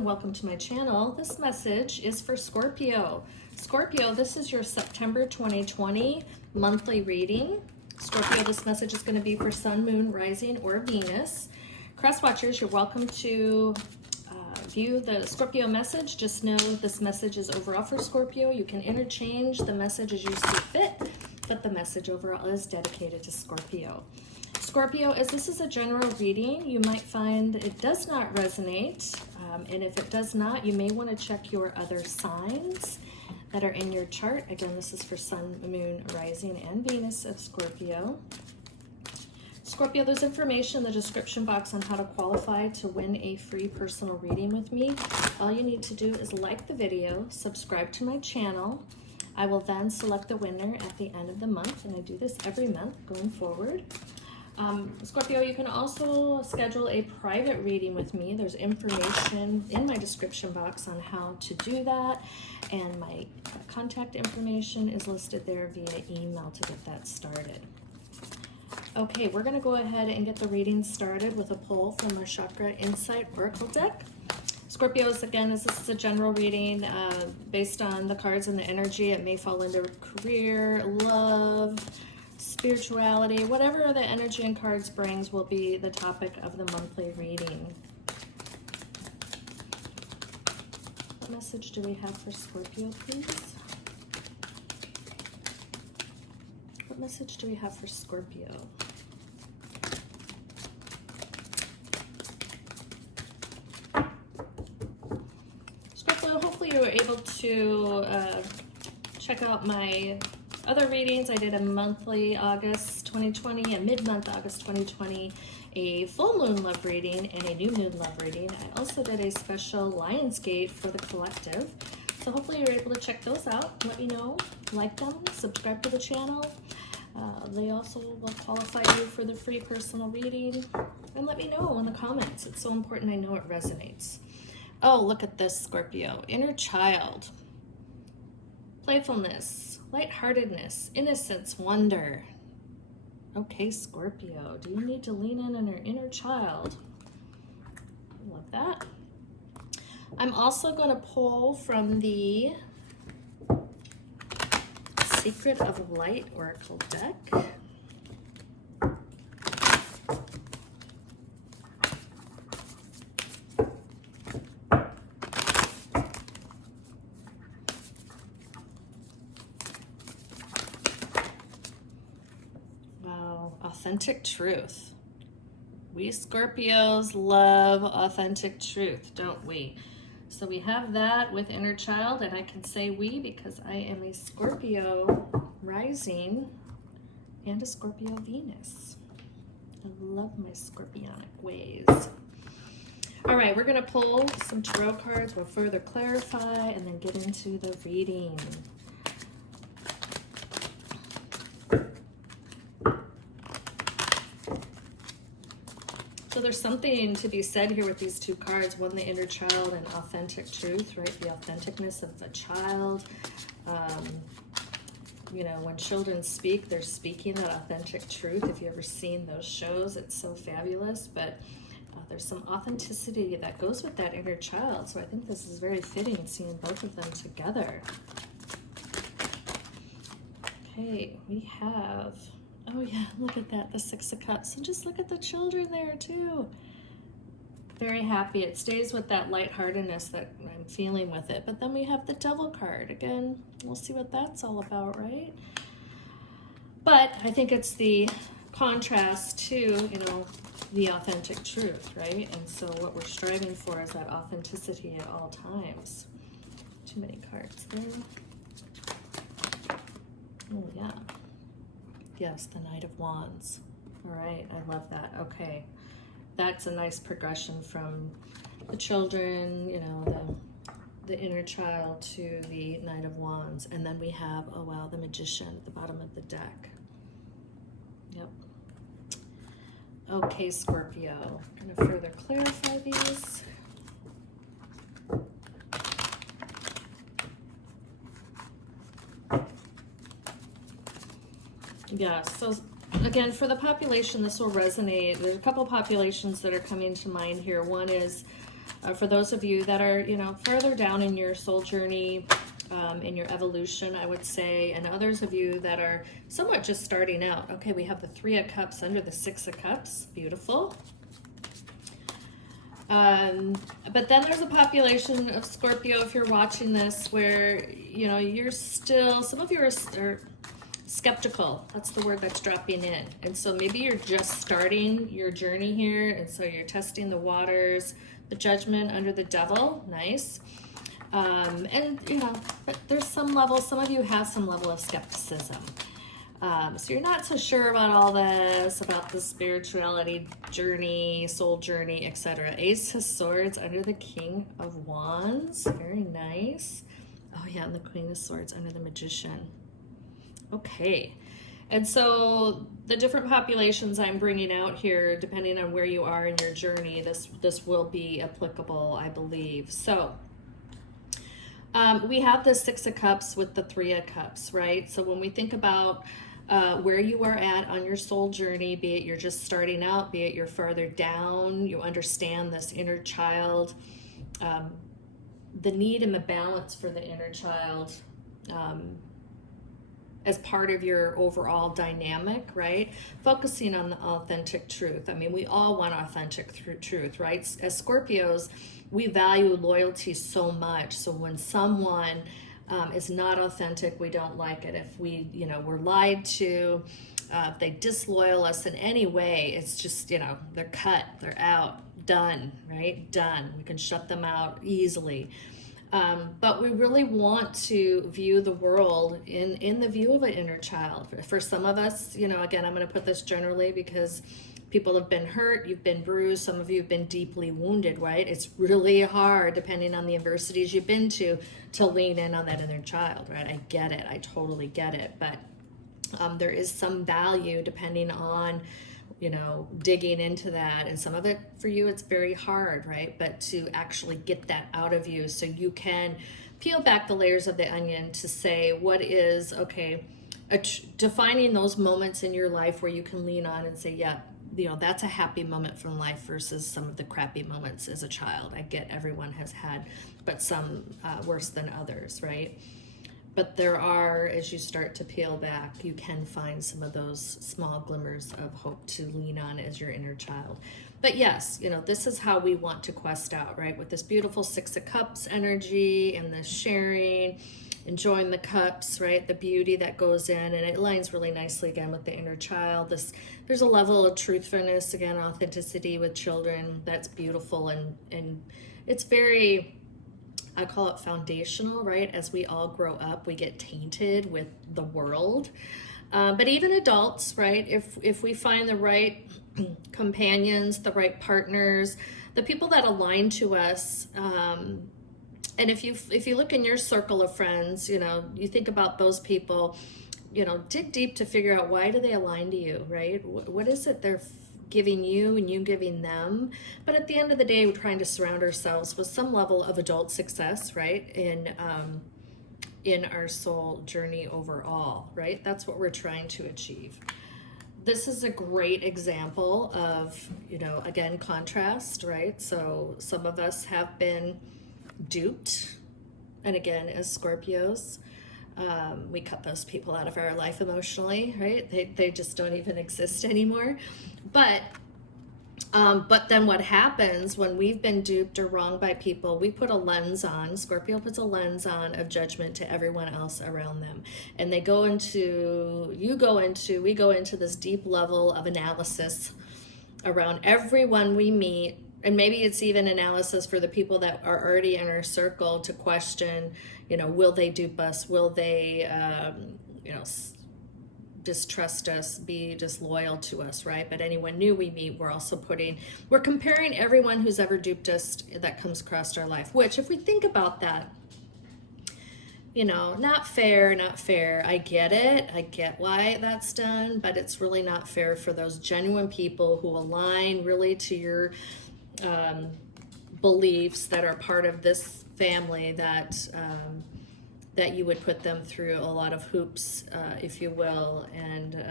Welcome to my channel. This message is for Scorpio. Scorpio, this is your September 2020 monthly reading. Scorpio, this message is going to be for Sun, Moon, Rising, or Venus. Cross watchers, you're welcome to view the Scorpio message. Just know this message is overall for Scorpio. You can interchange the message as you see fit, but the message overall is dedicated to Scorpio. Scorpio, as this is a general reading, you might find it does not resonate. And if it does not, you may want to check your other signs that are in your chart. Again, this is for Sun, Moon, Rising, and Venus of Scorpio. Scorpio, there's information in the description box on how to qualify to win a free personal reading with me. All you need to do is like the video, subscribe to my channel. I will then select the winner at the end of the month, and I do this every month going forward. Scorpio, you can also schedule a private reading with me. There's information in my description box on how to do that, and my contact information is listed there via email to get that started. Okay, we're going to go ahead and get the reading started with a pull from our Chakra Insight Oracle deck. Scorpios, again, as this is a general reading, based on the cards and the energy, it may fall into career, love, spirituality, whatever the energy and cards brings will be the topic of the monthly reading. What message do we have for Scorpio, please? What message do we have for Scorpio? Scorpio, hopefully you were able to check out my other readings. I did a monthly August 2020, a mid-month August 2020, a full moon love reading, and a new moon love reading. I also did a special Lionsgate for the collective. So hopefully you're able to check those out. Let me know, like them, subscribe to the channel. They also will qualify you for the free personal reading. And let me know in the comments. It's so important I know it resonates. Oh, look at this, Scorpio. Inner child. Playfulness, lightheartedness, innocence, wonder. Okay, Scorpio, do you need to lean in on your inner child? Love that. I'm also going to pull from the Secret of Light Oracle deck. Authentic truth. We Scorpios love authentic truth, don't we? So we have that with inner child, and I can say we because I am a Scorpio rising and a Scorpio Venus. I love my scorpionic ways. All right, we're going to pull some tarot cards. We'll further clarify and then get into the reading. So there's something to be said here with these two cards. One, the inner child, and authentic truth, right? The authenticness of a child. You know, when children speak, they're speaking that authentic truth. If you've ever seen those shows, it's so fabulous. But there's some authenticity that goes with that inner child. So I think this is very fitting, seeing both of them together. Okay, we have... Oh yeah, look at that, the Six of Cups. And just look at the children there too. Very happy. It stays with that lightheartedness that I'm feeling with it. But then we have the Devil card. Again, we'll see what that's all about, right? But I think it's the contrast to, you know, the authentic truth, right? And so what we're striving for is that authenticity at all times. Too many cards there. Oh yeah. Yes, the Knight of Wands. All right, I love that. Okay, that's a nice progression from the children, you know, the inner child to the Knight of Wands. And then we have, oh wow, the Magician at the bottom of the deck. Yep. Okay, Scorpio, I'm going to further clarify these. Yeah, so again, for the population, this will resonate. There's a couple populations that are coming to mind here. One is for those of you that are, further down in your soul journey, in your evolution, I would say, and others of you that are somewhat just starting out. Okay, we have the Three of Cups under the Six of Cups. Beautiful. But then there's a population of Scorpio, if you're watching this, where, you're still, some of you are skeptical. That's the word that's dropping in. And so maybe you're just starting your journey here, and so you're testing the waters. The Judgment under the Devil, nice. And but there's some level, some of you have some level of skepticism. So you're not so sure about all this, about the spirituality journey, soul journey, etc. Ace of Swords under the King of Wands, very nice. Oh yeah, and the Queen of Swords under the Magician. Okay, and so the different populations I'm bringing out here, depending on where you are in your journey, this will be applicable, I believe. So we have the Six of Cups with the Three of Cups, right? So when we think about where you are at on your soul journey, be it you're just starting out, be it you're farther down, you understand this inner child, the need and the balance for the inner child, as part of your overall dynamic, right? Focusing on the authentic truth. I mean, we all want authentic truth, right? As Scorpios, we value loyalty so much. So when someone is not authentic, we don't like it. If we're lied to, if they disloyal us in any way, it's just, they're cut, they're out, done, right? Done. We can shut them out easily. But we really want to view the world in the view of an inner child. For some of us, again, I'm going to put this generally because people have been hurt, you've been bruised, some of you have been deeply wounded, right? It's really hard, depending on the adversities you've been to lean in on that inner child, right? I get it. I totally get it. But there is some value depending on digging into that. And some of it for you, it's very hard, right? But to actually get that out of you so you can peel back the layers of the onion to say what is, okay, defining those moments in your life where you can lean on and say, yeah, that's a happy moment from life versus some of the crappy moments as a child. I get everyone has had, but some worse than others, right? But there are, as you start to peel back, you can find some of those small glimmers of hope to lean on as your inner child. But yes, this is how we want to quest out, right? With this beautiful Six of Cups energy and the sharing, enjoying the cups, right? The beauty that goes in, and it aligns really nicely again with the inner child. There's a level of truthfulness, again, authenticity with children that's beautiful, and it's very, I call it foundational, right? As we all grow up, we get tainted with the world. But even adults, right? If we find the right companions, the right partners, the people that align to us, and if you look in your circle of friends, you think about those people, dig deep to figure out why do they align to you, right? What is it they're giving you and you giving them? But at the end of the day, we're trying to surround ourselves with some level of adult success, right? In our soul journey overall, right? That's what we're trying to achieve. This is a great example of, again, contrast, right? So some of us have been duped. And again, as Scorpios, we cut those people out of our life emotionally, right? They just don't even exist anymore. But then what happens when we've been duped or wronged by people, we put a lens on, Scorpio puts a lens on of judgment to everyone else around them. And we go into this deep level of analysis around everyone we meet. And maybe it's even analysis for the people that are already in our circle to question, will they dupe us? Will they, distrust us, be disloyal to us, right? But anyone new we meet, we're comparing everyone who's ever duped us that comes across our life, which if we think about that, you know, not fair, not fair. I get it. I get why that's done, but it's really not fair for those genuine people who align really to your beliefs, that are part of this family, that you would put them through a lot of hoops, if you will, and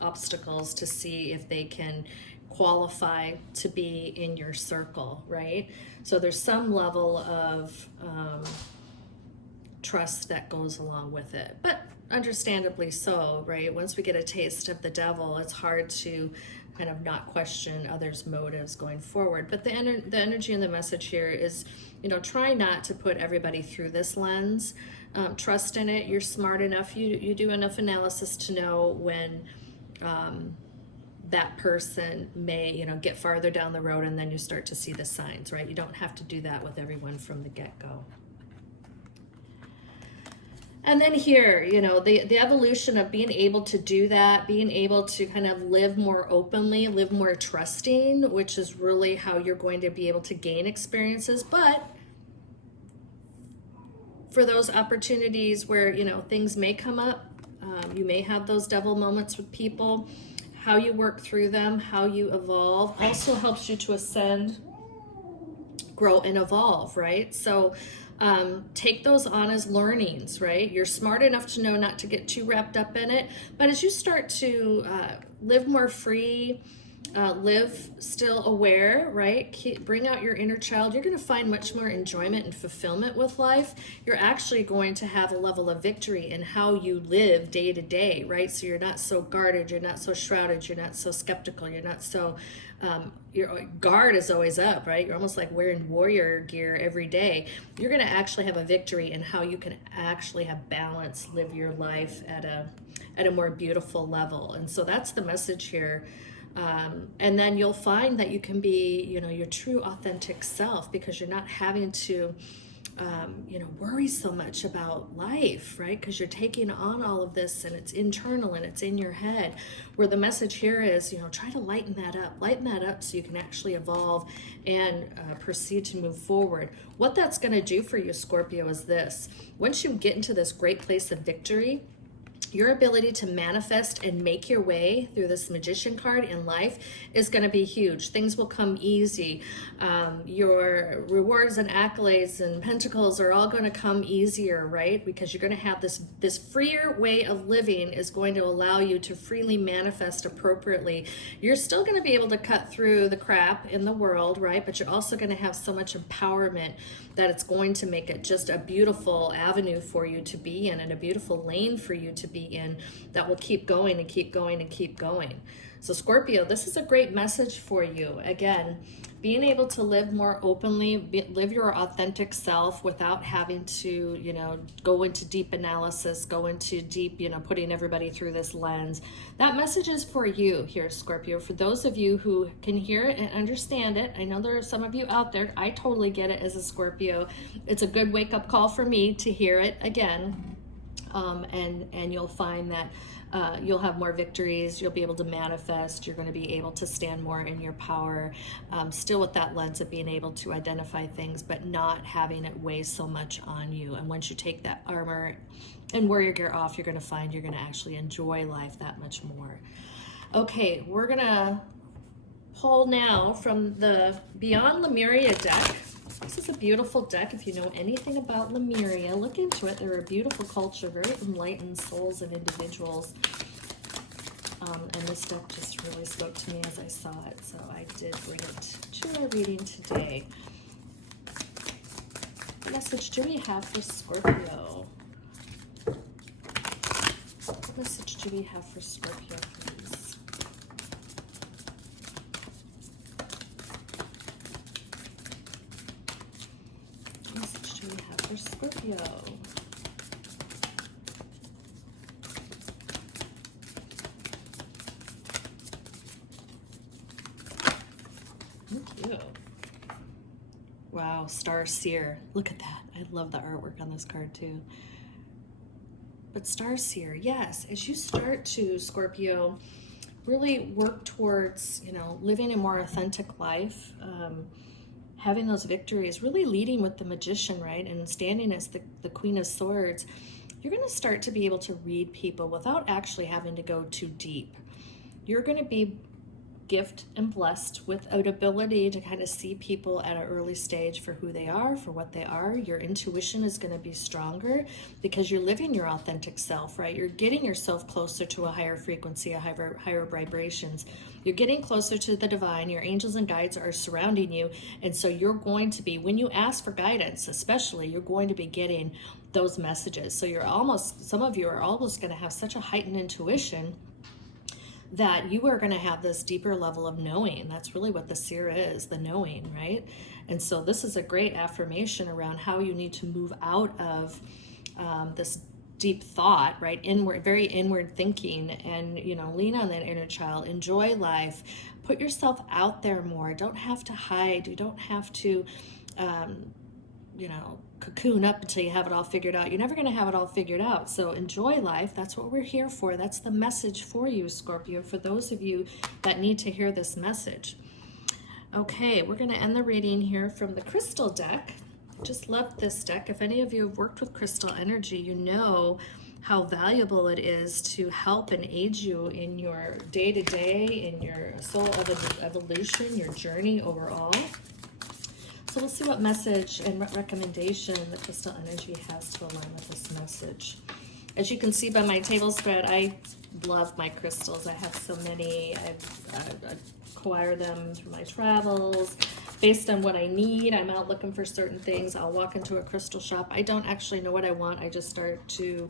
obstacles to see if they can qualify to be in your circle, right? So there's some level of trust that goes along with it, but understandably so, right? Once we get a taste of the devil, it's hard to kind of not question others' motives going forward. But the energy and the message here is, you know, try not to put everybody through this lens. Trust in it. You're smart enough. You do enough analysis to know when that person may, you know, get farther down the road, and then you start to see the signs, right? You don't have to do that with everyone from the get-go. And then here, you know, the evolution of being able to do that, being able to kind of live more openly, live more trusting, which is really how you're going to be able to gain experiences. But for those opportunities where, you know, things may come up, you may have those devil moments with people, how you work through them, how you evolve also helps you to ascend, grow, and evolve, right? So take those on as learnings, right? You're smart enough to know not to get too wrapped up in it, but as you start to live more free, live still aware, right? Bring out your inner child. You're going to find much more enjoyment and fulfillment with life. You're actually going to have a level of victory in how you live day to day, right? So you're not so guarded, you're not so shrouded, you're not so skeptical, you're not so, your guard is always up, right? You're almost like wearing warrior gear every day. You're going to actually have a victory in how you can actually have balance, live your life at a more beautiful level. And so that's the message here. And then you'll find that you can be, you know, your true authentic self, because you're not having to, you know, worry so much about life, right? Because you're taking on all of this and it's internal and it's in your head, where the message here is, you know, try to lighten that up so you can actually evolve and proceed to move forward. What that's going to do for you, Scorpio, is this: once you get into this great place of victory, your ability to manifest and make your way through this Magician card in life is going to be huge. Things will come easy. Your rewards and accolades and pentacles are all going to come easier, right? Because you're going to have this freer way of living is going to allow you to freely manifest appropriately. You're still going to be able to cut through the crap in the world, right? But you're also going to have so much empowerment that it's going to make it just a beautiful avenue for you to be in, and a beautiful lane for you to be in, that will keep going and keep going and keep going. So Scorpio, this is a great message for you. Again, being able to live more openly, live your authentic self without having to, you know, go into deep analysis, go into deep, you know, putting everybody through this lens. That message is for you here, Scorpio. For those of you who can hear it and understand it, I know there are some of you out there, I totally get it as a Scorpio. It's a good wake-up call for me to hear it again. And you'll find that you'll have more victories, you'll be able to manifest, you're going to be able to stand more in your power, still with that lens of being able to identify things, but not having it weigh so much on you. And once you take that armor and warrior gear off, you're going to find you're going to actually enjoy life that much more. Okay, we're going to pull now from the Beyond Lemuria deck. This is a beautiful deck. If you know anything about Lemuria, look into it. They're a beautiful culture, very enlightened souls and individuals. And this deck just really spoke to me as I saw it, so I did bring it to our reading today. What message do we have for Scorpio? What message do we have for Scorpio, please? For Scorpio. Thank you. Wow, Star Seer. Look at that. I love the artwork on this card too. But Star Seer, yes, as you start to, Scorpio, really work towards, you know, living a more authentic life, having those victories, really leading with the Magician, right? And standing as the Queen of Swords, you're going to start to be able to read people without actually having to go too deep. You're going to be gifted and blessed with an ability to kind of see people at an early stage for who they are, for what they are. Your intuition is going to be stronger because you're living your authentic self, right? You're getting yourself closer to a higher frequency, a higher vibrations. You're getting closer to the divine. Your angels and guides are surrounding you. And so you're going to be, when you ask for guidance, especially, you're going to be getting those messages. So some of you are almost going to have such a heightened intuition that you are going to have this deeper level of knowing. That's really what the seer is, the knowing, right? And so this is a great affirmation around how you need to move out of this deep thought, right? Inward, very inward thinking, and, you know, lean on that inner child, enjoy life, put yourself out there more. Don't have to hide. You don't have to, you know, cocoon up until you have it all figured out. You're never going to have it all figured out. So enjoy life. That's what we're here for. That's the message for you, Scorpio, for those of you that need to hear this message. Okay, we're going to end the reading here from the crystal deck. Just love this deck. If any of you have worked with crystal energy, you know how valuable it is to help and aid you in your day-to-day, in your soul evolution, your journey overall. So we'll see what message and what recommendation the crystal energy has to align with this message. As you can see by my table spread, I love my crystals. I have so many. I acquire them through my travels. Based on what I need, I'm out looking for certain things. I'll walk into a crystal shop. I don't actually know what I want. I just start to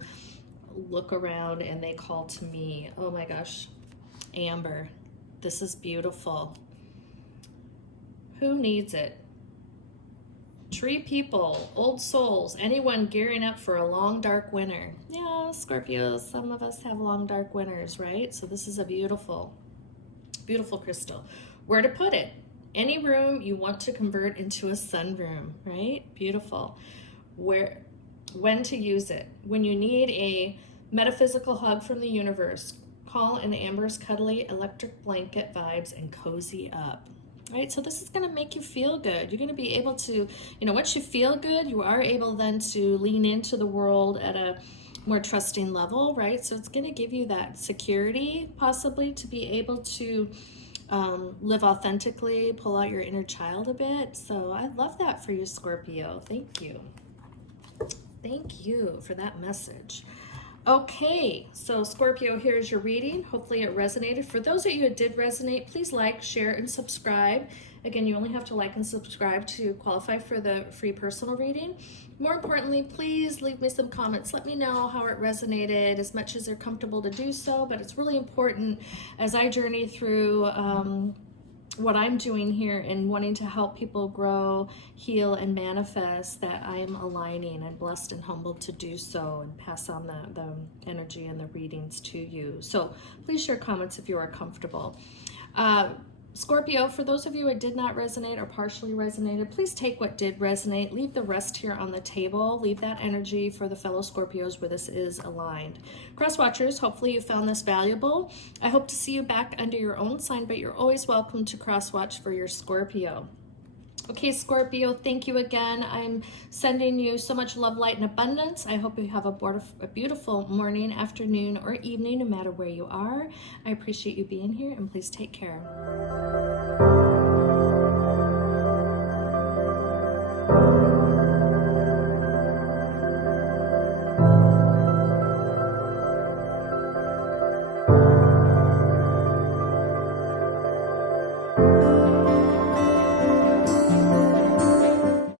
look around and they call to me. Oh my gosh, amber. This is beautiful. Who needs it? Tree people, old souls, anyone gearing up for a long, dark winter. Yeah, Scorpios, some of us have long, dark winters, right? So this is a beautiful, beautiful crystal. Where to put it? Any room you want to convert into a sunroom, right? Beautiful. When to use it? When you need a metaphysical hug from the universe, call in Amber's cuddly electric blanket vibes and cozy up. Right, so this is going to make you feel good. You're going to be able to, you know, once you feel good, you are able then to lean into the world at a more trusting level, right? So it's going to give you that security, possibly, to be able to live authentically, pull out your inner child a bit. So I love that for you, Scorpio. Thank you. Thank you for that message. Okay, so Scorpio, here's your reading. Hopefully it resonated. For those of you it did resonate, please like, share, and subscribe. Again, you only have to like and subscribe to qualify for the free personal reading. More importantly, please leave me some comments. Let me know how it resonated as much as you're comfortable to do so, but it's really important as I journey through what I'm doing here and wanting to help people grow, heal, and manifest, that I am aligning and blessed and humbled to do so and pass on the energy and the readings to you. So please share comments if you are comfortable. Scorpio, for those of you it did not resonate or partially resonated, please take what did resonate, leave the rest here on the table, leave that energy for the fellow Scorpios where this is aligned. Cross watchers, hopefully you found this valuable. I hope to see you back under your own sign, but you're always welcome to cross watch for your Scorpio. Okay, Scorpio, thank you again. I'm sending you so much love, light, and abundance. I hope you have a beautiful morning, afternoon, or evening, no matter where you are. I appreciate you being here, and please take care.